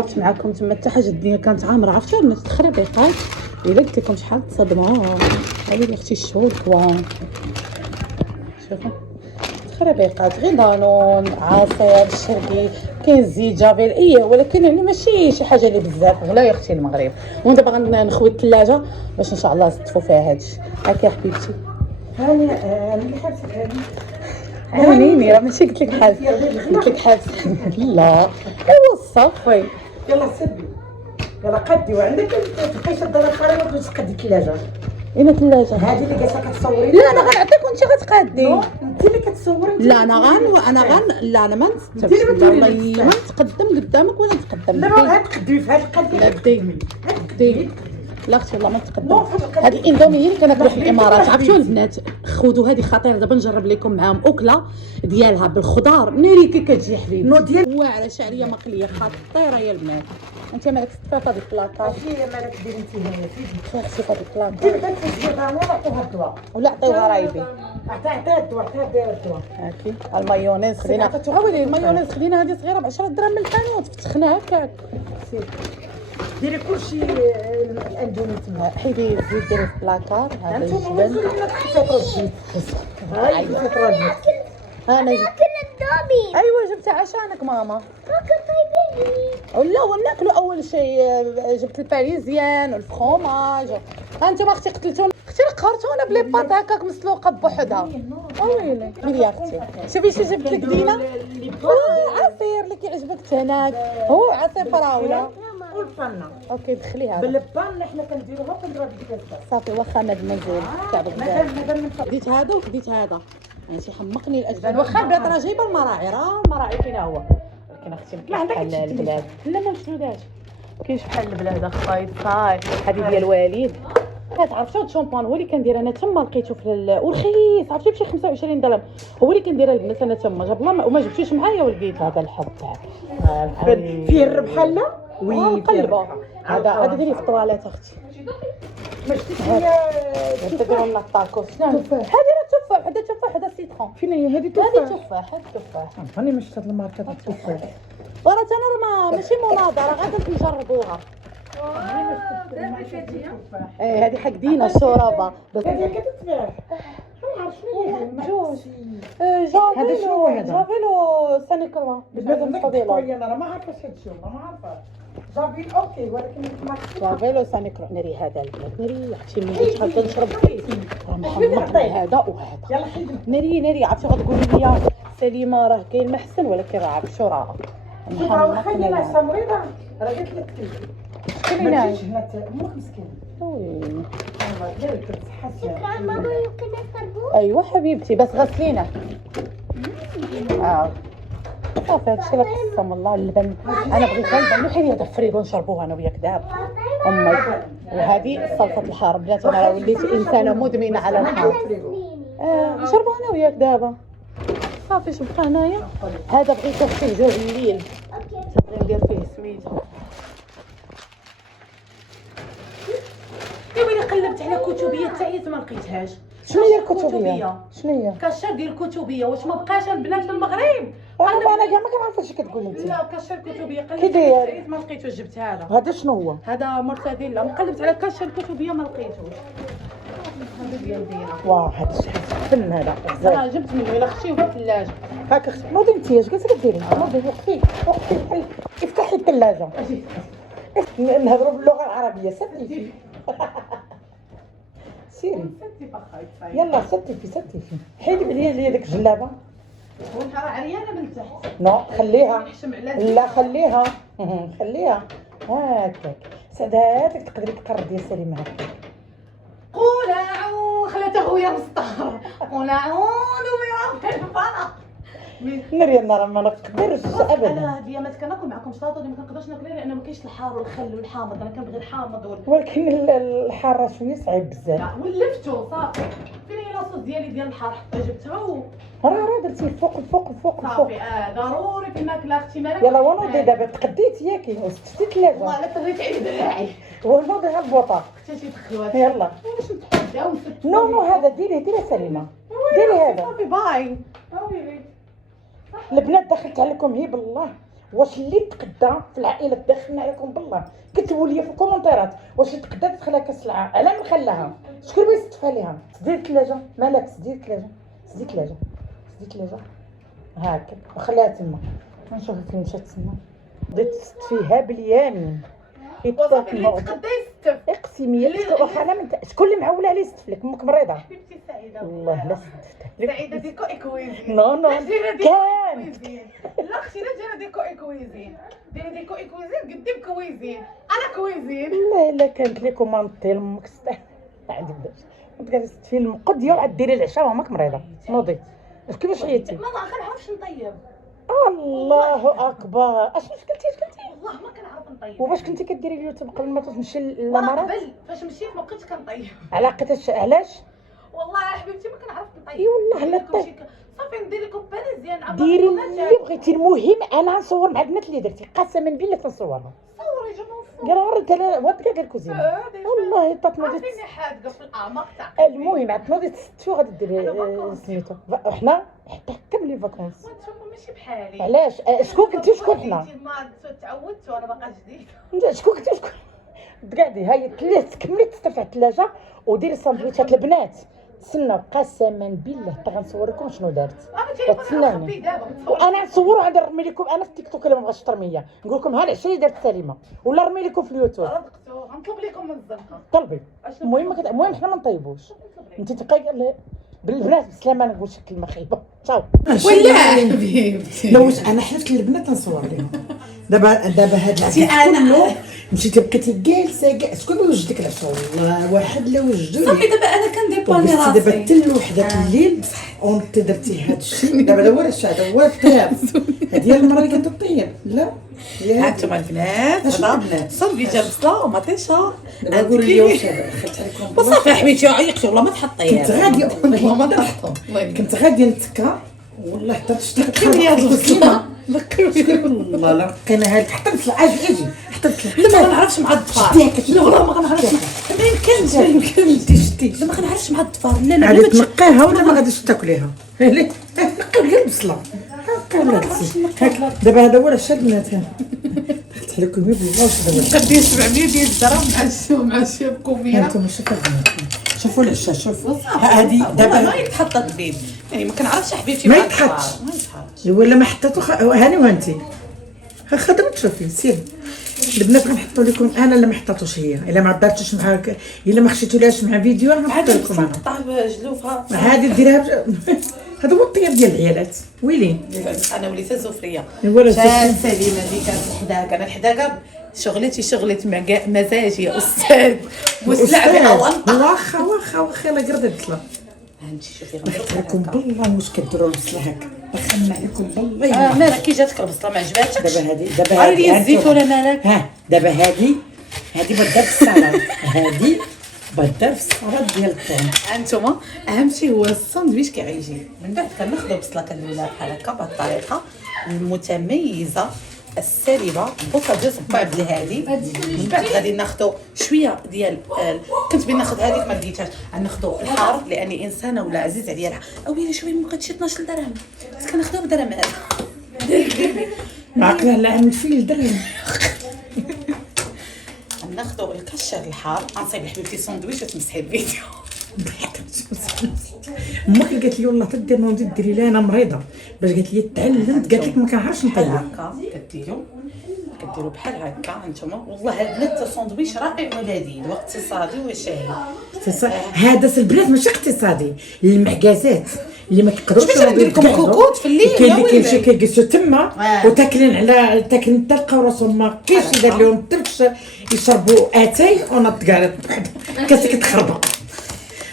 صورت معكم تما حتى حاجه الدنيا كانت عامره. عرفتوا الناس التخربيقات الا قلت لكم شحال تصدموا. هذه اللي اختي الشهور كوان شوفوا تخربيقات غير دانون عصير الشرقي كاين زيت جافيل ايه، ولكن يعني ماشي شي حاجه اللي بزاف غلا يا اختي المغرب. ودابا غنخوي الثلاجه باش ان شاء الله نستفوا فيها هادشي. هاكي يا حبيبتي هاني اللي حبسك هذه عاونيني راه ماشي قلت لك حاس قلت لك حاس لا ايوا صافي يلا سبي يلا قدي وعندك تبقاي شاده الخريطه باش تقدي الثلاجه. اين الثلاجه هذه اللي جالسه كتصوري. لا انا غنعطيك وانت غتقادي. انت اللي كتصوري. لا لا انا ما نستفش والله ما نتقدم قدامك ولا نتقدم. دابا غتقدمي في هذه القضيه. لا دي لا اختي والله ما نتقدم. هذه الاندومي هي اللي كانت في الامارات. عرفتوا البنات خذوا هذه خطيره. دابا نجرب لكم معاهم اكله ديالها بالخضار ناري كي كتجي حبيبي نو ديال واعره شعريه مقليه خطيره يا البنات. انت مالك تستفاد هذيك البلاكار هي مالك ديري انت هنا سيدي شوفي هذيك البلاكار ديري بالك في الجبانه وعطوها الدواء ولا عطيوها رايبي. عطيها الدواء عطيها الدواء. هاكي المايونيز خدينا ويلي المايونيز خدينا هذه صغيره ب 10 دراهم من الحانوت فتخناها هكاك. ديري كلشي الاندومي تما حيدي الزيت ديري في البلاكار. هذا الجبن الفطره الزيت هاي الفطره الزيت. انا اندومي ايوا جبتها عشانك ماما. راكم طيبين. ولا وناكلوا اول شيء جبت الباريزيان والفخوماج. انتم اختي قتلتونا اختي قهرتونا بلي باط هكاك مسلوقه بوحدها. ويلي كيف يا اختي شوفي شي جبت لك دينا عصير اللي كيعجبك هناك هو عصير فراوله والبانه. اوكي دخليها بالبان حنا كنديروها كنديروها بالكاس. صافي واخا ماد مزيان تاع بزاف. مادام من خديت هذا وخديت هذا يعني حمقني الاجداد. واخا البلاد راه جايبه المراعي راه المراعي فين هو. ولكن اختي ما كاينش بحال البلاد. لا ما مسدوداش كاينش بحال البلاد اخاي صاي. هذه ديال الوالد عرفتوا الشامبان هو اللي كندير انا تما لقيته في ورخيص عرفتي بشي 25 درهم هو اللي كنديرها البنات انا تما جاب الله وما جبتوش معايا ولقيت هذا الحب تاعك فيه الربحه لا وي قلبه. هذا ديري في الطواليت اختي ما شفتيش هي تديروا لنا الطاكوس. هذه راه تفاح هذا تفاح هذا سيترون. فين هي هذه هذه تفاح هذا تفاح. راني ما شفت هاد الماركه تاع التفاح. وراه انا ماشي مناظره غادي نجربوها. ايه هذه حق دينا الشوربه بس هذه كتتباع. ما عرفت شنو هي جوج هذا شنو هذا؟ جافيلو سانيكروا انا راه ما عارفه اش هادشي ما عارفه. جافيل اوكي ولكن ما جافيلو سانيكروا ناري هذا البنات ناري اختي من جيت غادي نشرب راه محمق هذا وهذا. يلا حيدي ناري عرفتي غتقولي لي سليمه راه كاين محسن ولكن راه عرفتي راه محمق. خلينا سمريضه راه قلت لك خلينا ما تجيش هنا امك مسكينه. وي والله غير كتصحى. شكرا ماما يمكن نشربو. ايوا حبيبتي بس غسلينه. صافي هادشي اللي قسم الله اللبن. انا بغيت اللبن نحيدي هذا الفريغو نشربوه انا وياك دابا امي. وهذه صلصه الحار بلاتي انا راه وليت انسانه مدمنه على الحار. نشربوه انا وياك دابا صافي. شوف بقى هنايا هذا بغيت فيه جوع الليل تبغي ندير فيه سميتو. ويلي قلبت على كتبيه تاعي ما لقيتهاش. شنو هي الكتبيه؟ شنو هي؟ كاشير ديال الكتبيه واش ما بقاش البنات في المغرب؟ انا كاع ما كنعرف اش كتقول انت. لا كاشير كتبيه قلبت كي داير؟ على ما لقيتوش جبت هذا. هذا شنو هو؟ هذا مرتديلا قلبت على كاشير كتبيه ما لقيتوش. هذا ديال دينا واه هذا الشيء فن هذا انا جبت منه الى اختي وفي الثلاجه. هاك اختي نوضي انت اش جالسه كديري؟ نوضي وقفي افتحي الثلاجه نهضروا باللغه العربيه. ستي سيري يلا ستي حيدي لي ديك الجلابه. وانت راه عريانه من تحت. نو خليها يحشم على لا خليها هكاك سعداتك تقدري تقردي يا سليمه هكاك. قول اعوذ خلته يا مسطر قول اعوذ برب الفلق. مريم راه ما نقدرش ابدا. انا ديما كناكل معكم سلطه ما كنقدرش ناكلها لانه ما كاينش الحار والخل والحامض. انا كنبغي الحامض ولكن الحاره شويه صعيب بزاف. ولفتو صافي. فين هي لاصوص ديال الحار حتى جبتها راه درتي الفوق صافي. ضروري في الماكله اختي مالك. يلا ونوضي دابا تقديتي ياكي وستي الثلاجه. والله لا تغيت على دراعي ونوضي على البوطه حتى شي دخلوها. يلا واش نتحداو نو هذا ديري سليمه ديري هذا. صافي باي. ويلي البنات دخلت عليكم هي بالله واش اللي تقدى في العائله داخلنا عليكم بالله كتبوا لي في الكومنتيرات واش اللي تقدى تدخلها كسلعه على من خلاها شكون اللي يستفها ليها سدي الثلاجه مالك سدي الثلاجه هاكا وخليها تما نشوف فين مشات تما بديت تستفيها باليمين وصافي اللي تقدى يستف. اقسمي لي واخا انا شكون اللي معوله عليه يستف لك امك مريضه حبيبتي سعيده والله لا استفت سعيده ديكو ايكويزين. نو لا اختي لا جينا ديكو ايكويزين ديري ديكو ايكويزين قدام كويزين انا كويزين. لا كانت لي كومونتي لامك عندي بدات كنت قاعده تستفي المقد ديال عاد ديري العشاء وامك مريضه نوضي كيفاش عييتي ما كنعرفش نطيب. الله اكبر اش قلتي والله ما كنعرف نطيب. وباش كنتي كديري اليوتيوب قبل ما تمشي وانا للامارات قبل فاش مشيت ما بقيتش كنطيب. علاش والله حبيبتي ما كنعرف نطيب. اي والله لا طيب صافي ندير لكم باريزيان ديري اللي بغيتي المهم انا نصور مع البنات اللي درتي قسما بالله تنصورها صوري جمال قال وريت انا ودك قال كوزينه والله طاطمه عرفتيني حادقه في الاعماق تاع المهم عاد تنوضي تستفي وغادي ديري سميتو وحنا حتى كملي فاكونس وانتم ماشي بحالي. علاش شكون كنتي شكون حنا ما تعودت وانا باقا جديد. انت شكون كنتي شكون تقعدي هاي ثلاث كملي تستفي على الثلاجه وديري ساندويتشات البنات تسناو قسما بالله حتى غنصور لكم شنو دارت وتسناوني وانا نصورو عاد نرمي لكم انا في التيك توك الا ما بغاش ترميه نقول لكم ها العشاء اللي دارت سليمه ولا نرمي لكم في اليوتيوب غنطلب لكم من الزنقه طلبي المهم حنا ما نطيبوش انت تبقاي بالبنات بسلامه نقول شي كلمه خايبه تشاو ولا حبيبتي لا واش انا حلفت للبنات نصور لهم دابا هاد العشاء كله مشيتي بقيتي جالسه شكون اللي وجدك العشاء والله واحد لا وجدو صافي دابا انا كنديبوني راسي دابا حتى لوحده الليل وانت درتي هاد الشيء دابا هو العشاء هذا هو الطياب هذه هي المره اللي كتطيب لا هانتوما البنات هذا ساندويتش بصله ومطيشه. دابا قولوا لي واش دخلت عليكم بصافي حبيبتي عيقتي والله ما تحطي كنت غاديه والله ما تحطهم. كنت غاديه نتكا والله حتى اشتقت كيف هي البصله والله لا بقينا هاد حتى في اجي حتى في لا ما غنعرفش مع الضفار. لا والله ما غنعرفش ما يمكنش لا ما غنعرفش مع الضفار. لا لا غادي تنقيها ولا ما غاديش تاكليها نقيو غير البصله هكا دابا هذا هو العشاء البنات دخلت عليكم بالله واش دابا كدير 700 ديال الدرهم مع الشيف كوميره. انتم شوفوا البنات شوفوا العشاء شوفوا هذه دابا ما يتحط الطبيب يعني ما كنعرفش حبيبتي ما يتحطش ولا ما حطيتو هاني وانتي خدمت شوفي سير البنات غنحطوا لكم انا اللي ما حطيتوش هي الا ما درتوش معاك الا ما خشيتولهاش مع فيديو غنحط لكم نقطع جلوفها هذه ديريها هذا هو الطياب ديال العيالات ويلين انا وليت زوفريه ولا سليمه اللي كانت حداك انا الحداقه شغلتي شغله مزاج يا استاذ وسلع بها واخا لا قرد البصله هانتي شوفي قلت لكم بالله واش كديروا البصله هكا دخلنا عليكم بالله مالك كي جاتك البصله ما عجباتكش دابا هذه الزيت ولا مالك دابا هذه بدات في السلطه هذه بدات في السلطه ديال الثوم انتما اهم شيء هو الساندويتش كيعيجي من بعد كناخذوا البصله كنديروها بحال هكا بهالطريقه المتميزه السليمه بوكادوس بعد الهادي. من بعد غادي ناخذوا شويه ديال كنت بغيت ناخذ هذيك ما لقيتهاش غناخذوا الحار لاني انسانه ولا عزيز عليا الحار ويلي شويه ما بقيتش 12 درهم بس كناخذوه بدرهم هذا معقله لا عند فيه درهم ناخذوا الكشر الحار غنصايب لحبيبتي ساندويتش وتمسحي الفيديو. امك قالت لي والله تدير نوضي ديري لي انا مريضه باش قالت لي تعلمت قالت لك ما كنعرفش نطيب هكا كديروا بحال هكا هانتوما والله هاد البنات الساندويتش رائع ولذيذ واقتصادي وشهي. هذا البنات ماشي اقتصادي المعكازات اللي ما تقدروش ندير لكم كوكوط في الليل كاين اللي كيمشي كيجلسوا تما وتاكلين على تاكلين حتى لقاو راسهم ما كاينش يدير لهم الترش يشربوا اتاي ونط كاع كاسك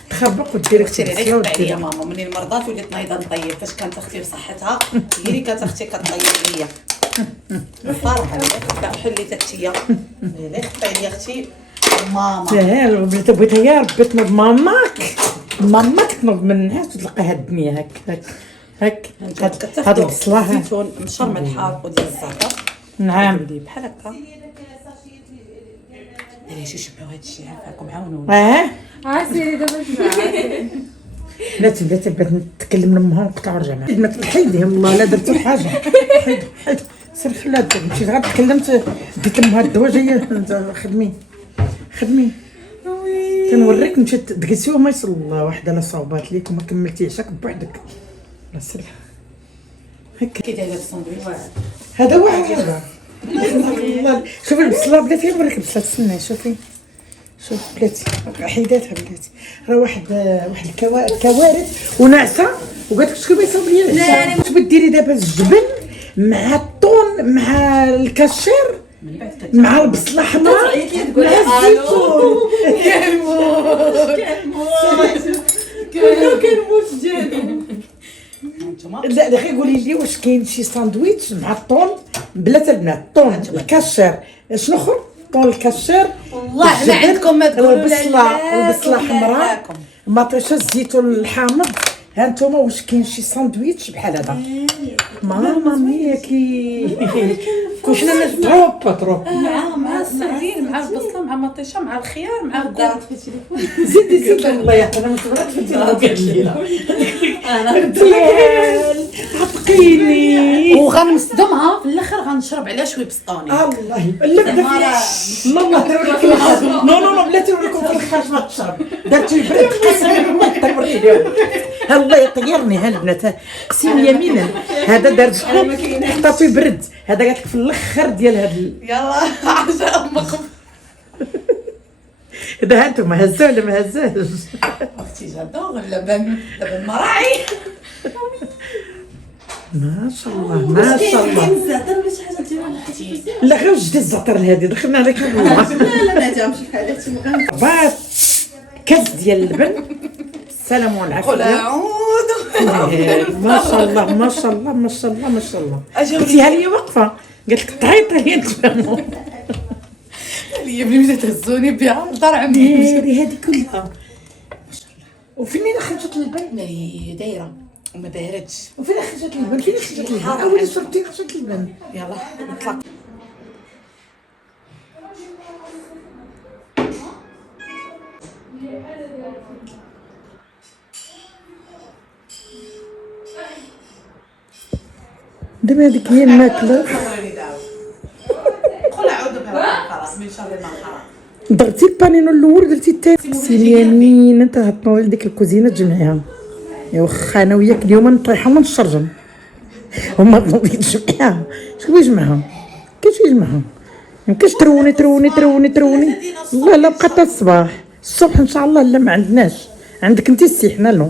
تخربق وديري اختي عليا ماما منين مرضات وليت نايضه نطيب فاش كانت اختي بصحتها هي اللي كانت اختي كطيب ليا الصراحه لا حليت اختي اللي خطي لي اختي ماما لا بغيتها يا ربي تنوض ماماك تنوض من الناس وتلقى هاد الدنيا هاك هاد البصله زيتون مشر من الحار وديال الزعتر نعم بحال هكا علاش يشبعوا هاد الشيء عافاكم عاونوني سيري دابا بلاتي بغيت نتكلم لامها ونقطع ورجع معاها ما تحيديها والله لا درتو حاجه حيد سير خلات مشيت غير تكلمت ديت لهم هاد الدواء جايه خدمي كنوريك مشيت دقيتي وما يصل الله وحده لا صوبات ليك وما كملتي عشاك بوحدك لا سير هكا كي دايره الساندويتش هذا هو هذا والله شوفي البصله بلاتي نوريك البصله تسنى شوفي شوف بلاتي حيداتها بلاتي راه واحد الكوارث وناعسه وقالت لك شكون يصاوب لي العشاء شوفي ديري دابا الجبن مع الطون مع الكاشير مع البصله حمراء مع الزيتون كنموت ديالو لا غير قولي لي واش كاين شي ساندويتش مع الطون بلا البنات الطون الكاشير شنو اخر طون الكاشير والله حنا عندكم ما تقولوا البصله حمراء مطيشه الزيتون الحامض ها نتوما واش كاين شي ساندويتش بحال هذا ماما ميا كي كلشي الناس تروب مع السردين مع البصله مع المطيشه مع الخيار مع الكرات زيدي الله يعطينا انا مصبرت في الليله انا عتقيني وغنصدمها في الاخر غنشرب عليها شويه بسطوني الله لا بلاتي نوريكم في الاخر ما تشرب درتي البرد قسم الله يطيرني ها البنات قسم يمينا هذا دار حطا في برد هذا قالت لك في الاخر ديال هذا يلا عشان امكم هذا ها انتم هزاه ولا ما هزاش اختي جادور اللبن مراعي ما شاء الله ما شاء الله الزعتر ولا شي حاجه ديالها لا غير وجدي الزعتر الهادي دخلنا عليك لا ما جامش بحالاتي بات كاس ديال اللبن السلام والعافيه قول اعوذ ما شاء الله ما شاء الله ما شاء الله ما شاء الله أجاوب قلتيها لي واقفه قالت لك تعيط هي نتفاهموا يا بني بدات تهزوني بها لدار عمي ديري هذه كلها وفين خرجت اللبن ما هي دايره وما باردش وفين خرجت اللبن فين خرجت اللبن اول شربتي خرجت اللبن يلا نطلق دابا هذيك هي الماكله قول اعوذ برب خلاص من شر ما خلق ضربتي البانينو الاول درتي الثاني سي اليمين انت هتنوضي لديك الكوزينه تجمعيها يا واخا انا وياك اليوم نطيحو ما نشرجم وما تنوضي تجمعيها شكون يجمعها كاين شي يجمعها ميمكنش تروني والله لا بقى حتى الصباح الصبح ان شاء الله لا ما عندناش عندك انت السي حنا لا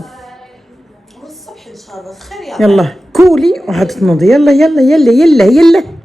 الصبح ان شاء الله خير يلا كولي وعاد تنوضي يلا